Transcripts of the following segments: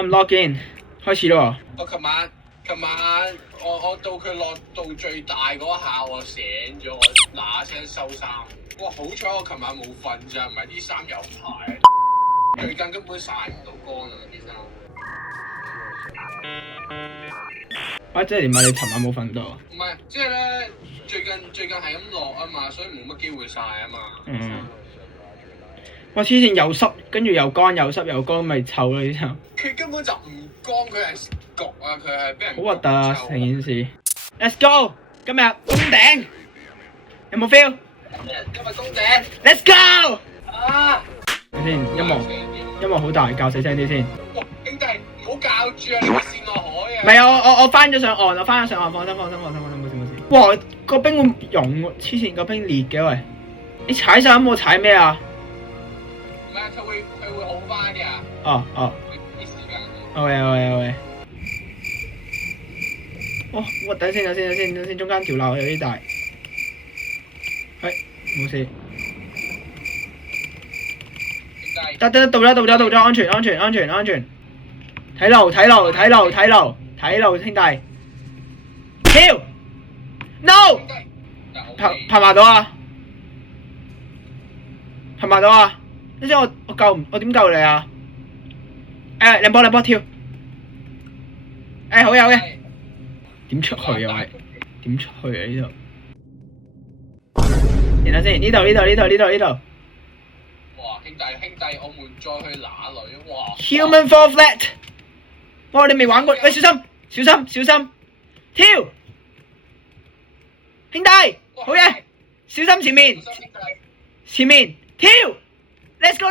I'm log in， 開始咯。我琴晚我到佢落到最大嗰下，我醒咗，我嗱聲收衫。哇！好彩我琴晚冇瞓咋，唔係啲衫有排。最近根本曬唔到乾啊啲衫。啊，即係點解你尋晚冇瞓到？唔係，即係咧最近係咁落啊嘛，所以冇乜機會曬啊嘛。嗯。哇！黐線又濕，跟住又乾，又濕又乾，咪臭咯呢啲。佢根本就唔乾，佢係焗啊！佢係俾人好核突啊！成件事。Let's go！ 今日攻頂，有冇 feel？ 今日攻頂。Let's go！ 啊！睇先，音樂好大，校細聲啲先。哇！兄弟，唔好校住啊！你會跣落海啊！唔係啊，我翻咗上岸，放心，冇事冇事。哇！個冰會溶喎，黐線個冰裂嘅喂！你踩上冇踩咩啊？唔係，佢會好翻嘅。哦。啲時間。OK。哇！等先，中間條罅有啲大。係冇事。得，到咗，安全。睇路，兄弟。跳 ！No！ 爬埋到啊？一陣我點救你啊？兩波跳。好嘅。點出去啊？喂，點出去啊？呢度。等下先，呢度。哇！兄弟，我們再去哪裏？哇 ！Human fall flat。哇！你未玩過？喂，小心！跳！兄弟，好嘢！小心前面，跳 ！Let's go！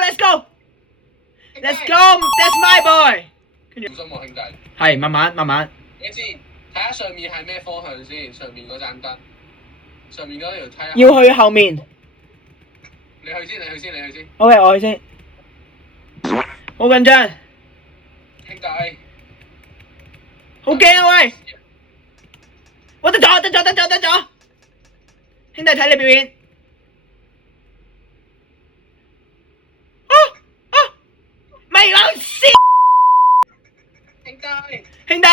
That's my boy。跟住小心喎，兄弟。係慢慢。你先睇下上面係咩方向先？上面嗰盞燈，上面嗰條梯。要去後面。你去先。OK， 我去先。好緊張。兄弟。好驚啊喂！我得咗！兄弟睇你表演。咪講笑。兄弟。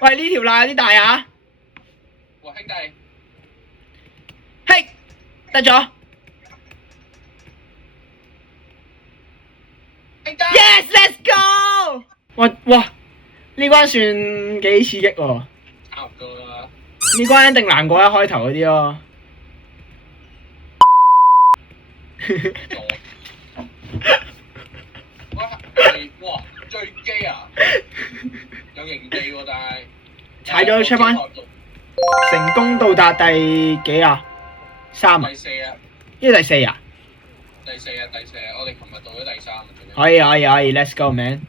喂，呢條罅有啲大啊！哇，兄弟。嘿，得咗。兄弟。Yes，let's go！ 哇！呢關算幾刺激喎！差唔多啦。呢關一定難過一開頭嗰啲咯。哇！最機啊！有營地喎，但係踩咗 checkpoint， 成功到達第幾啊？3啊？第4啊？呢個第4啊？第四，我哋琴日到咗第3。可以，Let's go man！